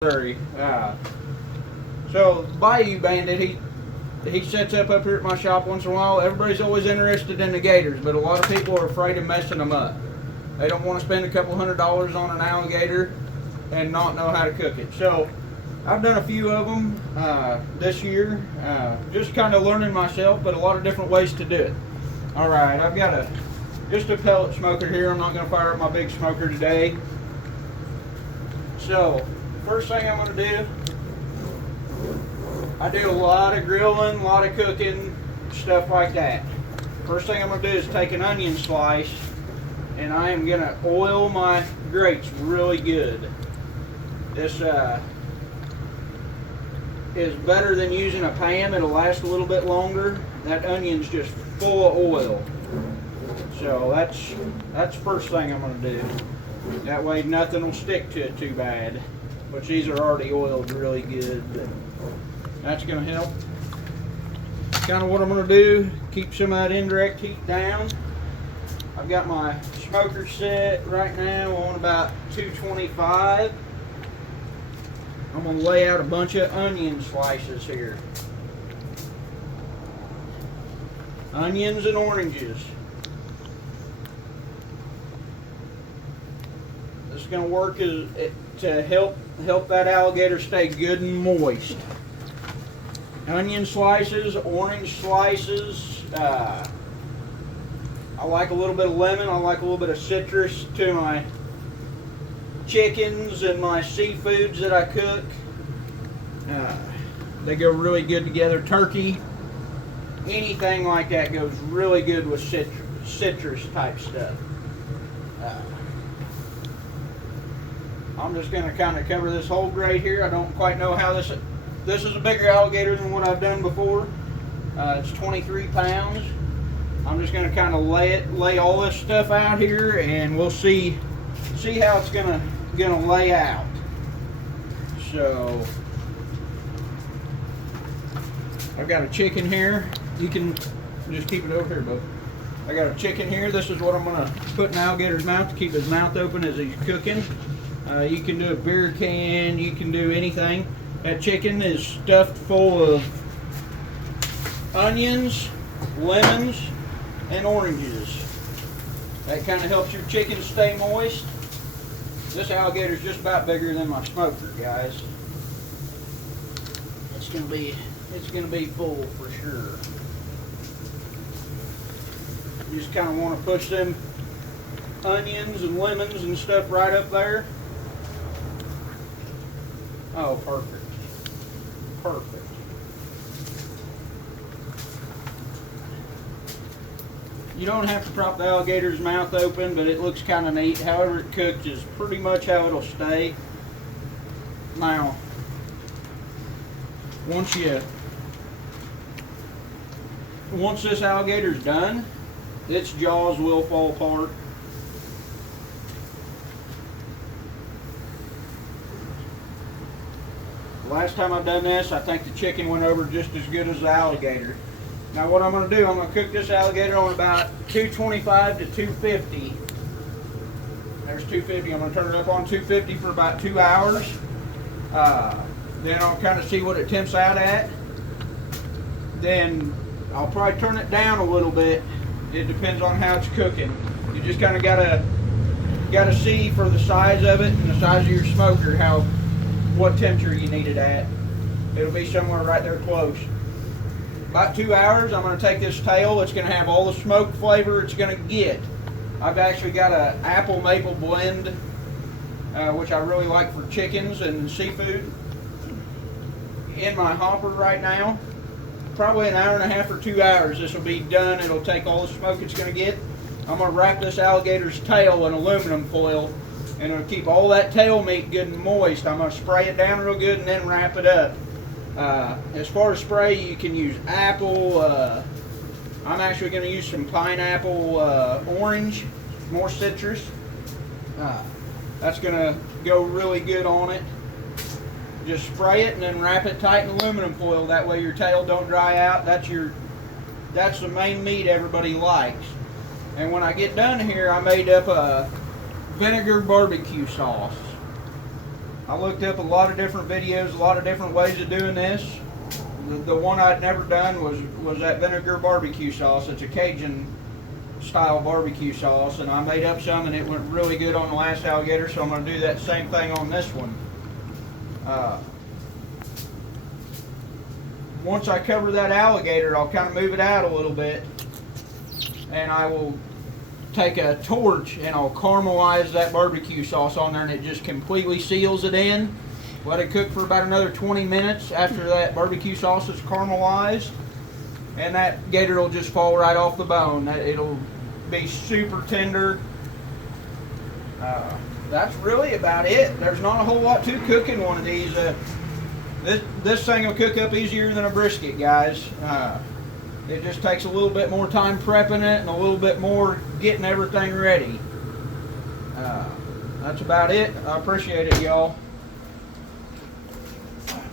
Missouri. So Bouyo Bandit, he sets up here at my shop once in a while. Everybody's always interested in the gators, but a lot of people are afraid of messing them up. They don't want to spend a couple $100s on an alligator and not know how to cook it. So I've done a few of them this year, just kind of learning myself, but a lot of different ways to do it. All right, I've got just a pellet smoker here. I'm not going to fire up my big smoker today. So first thing I'm going to do, I do a lot of grilling, a lot of cooking, stuff like that. First thing I'm going to do is take an onion slice and I am going to oil my grates really good. This is better than using a pan. It'll last a little bit longer. That onion's just full of oil. So that's the first thing I'm going to do. That way nothing will stick to it too bad. Which these are already oiled really good. But that's going to help. Kind of what I'm going to do, keep some of that indirect heat down. I've got my smoker set right now on about 225. I'm going to lay out a bunch of onion slices here. Onions and oranges. This is going to work to help that alligator stay good and moist. Onion slices, orange slices. I like a little bit of lemon. I like a little bit of citrus to my chickens and my seafoods that I cook. They go really good together. Turkey, anything like that goes really good with citrus type stuff. I'm just going to kind of cover this whole grate here. I don't quite know how this is a bigger alligator than what I've done before. It's 23 pounds. I'm just going to kind of lay all this stuff out here, and we'll see how it's going to lay out. So I've got a chicken here. You can just keep it over here, bud. I got a chicken here. This is what I'm going to put in the alligator's mouth to keep his mouth open as he's cooking. You can do a beer can, you can do anything. That chicken is stuffed full of onions, lemons, and oranges. That kind of helps your chicken stay moist. This alligator is just about bigger than my smoker, guys. It's gonna be full for sure. You just kind of want to push them onions and lemons and stuff right up there. Oh, perfect. Perfect. You don't have to prop the alligator's mouth open, but it looks kind of neat. However it cooked is pretty much how it'll stay. Now, once this alligator's done, its jaws will fall apart. Last time I've done this, I think the chicken went over just as good as the alligator. Now what I'm going to do, I'm going to cook this alligator on about 225 to 250. There's 250. I'm going to turn it up on 250 for about 2 hours. Then I'll kind of see what it temps out at. Then I'll probably turn it down a little bit. It depends on how it's cooking. You just kind of gotta see for the size of it and the size of your smoker what temperature you need it at. It'll be somewhere right there close. About 2 hours, I'm going to take this tail. It's going to have all the smoke flavor it's going to get. I've actually got an apple maple blend, which I really like for chickens and seafood, in my hopper right now. Probably an hour and a half or 2 hours this will be done. It'll take all the smoke it's going to get. I'm going to wrap this alligator's tail in aluminum foil, and it'll keep all that tail meat good and moist. I'm going to spray it down real good and then wrap it up. As far as spray, you can use apple. I'm actually going to use some pineapple orange, more citrus. That's going to go really good on it. Just spray it and then wrap it tight in aluminum foil. That way your tail don't dry out. That's the main meat everybody likes. And when I get done here, I made up a vinegar barbecue sauce. I looked up a lot of different videos, a lot of different ways of doing this. The one I'd never done was that vinegar barbecue sauce. It's a Cajun style barbecue sauce, and I made up some and it went really good on the last alligator, so I'm going to do that same thing on this one. Once I cover that alligator, I'll kind of move it out a little bit, and I will take a torch and I'll caramelize that barbecue sauce on there, and it just completely seals it in. Let it cook for about another 20 minutes after that barbecue sauce is caramelized, and that gator will just fall right off the bone. It'll be super tender. That's really about it. There's not a whole lot to cooking one of these. This thing will cook up easier than a brisket, guys. It just takes a little bit more time prepping it and a little bit more getting everything ready. That's about it. I appreciate it, y'all.